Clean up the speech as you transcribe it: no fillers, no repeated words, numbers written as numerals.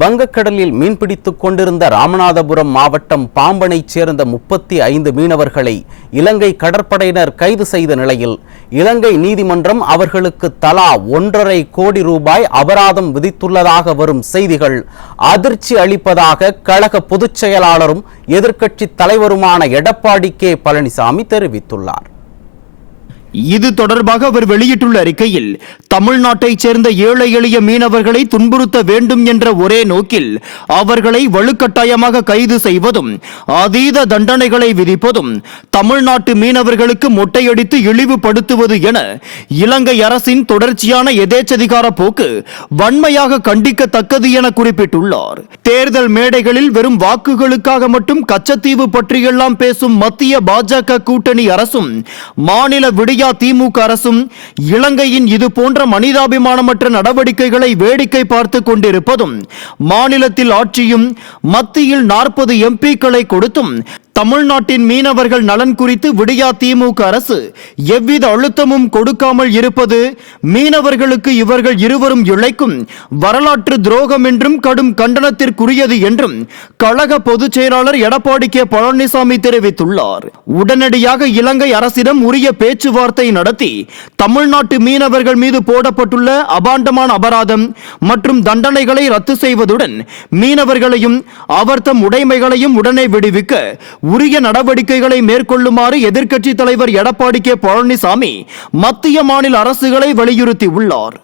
வங்கக்கடலில் மீன்பிடித்துக் கொண்டிருந்த ராமநாதபுரம் மாவட்டம் பாம்பனைச் சேர்ந்த 35 மீனவர்களை இலங்கை கடற்படையினர் கைது செய்த நிலையில் இலங்கை நீதிமன்றம் அவர்களுக்கு தலா 1.5 கோடி ரூபாய் அபராதம் விதித்துள்ளதாக வரும் செய்திகள் அதிர்ச்சி அளிப்பதாக கழக பொதுச் செயலாளரும் எதிர்க்கட்சி தலைவருமான எடப்பாடி கே பழனிசாமி தெரிவித்துள்ளார். இது தொடர்பாக அவர் வெளியிட்டுள்ள அறிக்கையில், தமிழ்நாட்டைச் சேர்ந்த ஏழை எளிய மீனவர்களை துன்புறுத்த வேண்டும் என்ற ஒரே நோக்கில் அவர்களை வலுக்கட்டாயமாக கைது செய்வதும் அதீத தண்டனைகளை விதிப்பதும் தமிழ்நாட்டு மீனவர்களுக்கு மொட்டையடித்து இழிவுபடுத்துவது என இலங்கை அரசின் தொடர்ச்சியான எதேச்சதிகார போக்கு வன்மையாக கண்டிக்கத்தக்கது என குறிப்பிட்டுள்ளார். தேர்தல் மேடைகளில் வெறும் வாக்குகளுக்காக மட்டும் கச்சத்தீவு பற்றியெல்லாம் பேசும் மத்திய பாஜக கூட்டணி அரசும் மாநில விடிய திமுக அரசும் இலங்கையின் இது போன்ற மனிதாபிமானமற்ற நடவடிக்கைகளை வேடிக்கை பார்த்து கொண்டிருப்பதும், மாநிலத்தில் ஆட்சியும் மத்தியில் 40 எம்பிக்களை கொடுத்தும் தமிழ்நாட்டின் மீனவர்கள் நலன் குறித்து விடியா திமுக அரசு எவ்வித அழுத்தமும் கொடுக்காமல் இருப்பது மீனவர்களுக்கு இவர்கள் இருவரும் இழைக்கும் வரலாற்று துரோகம் என்றும் கடும் கண்டனத்திற்குரியது என்றும் கழக பொதுச் செயலாளர் எடப்பாடி கே பழனிசாமி தெரிவித்துள்ளார். உடனடியாக இலங்கை அரசிடம் உரிய பேச்சுவார்த்தை நடத்தி தமிழ்நாட்டு மீனவர்கள் மீது போடப்பட்டுள்ள அபாண்டமான அபராதம் மற்றும் தண்டனைகளை ரத்து செய்வதுடன் மீனவர்களையும் அவர் தம் உடைமைகளையும் உடனே விடுவிக்க உரிய நடவடிக்கைகளை மேற்கொள்ளுமாறு எதிர்க்கட்சி தலைவர் எடப்பாடி கே பழனிசாமி மத்திய மாநில அரசுகளை வலியுறுத்தியுள்ளார்.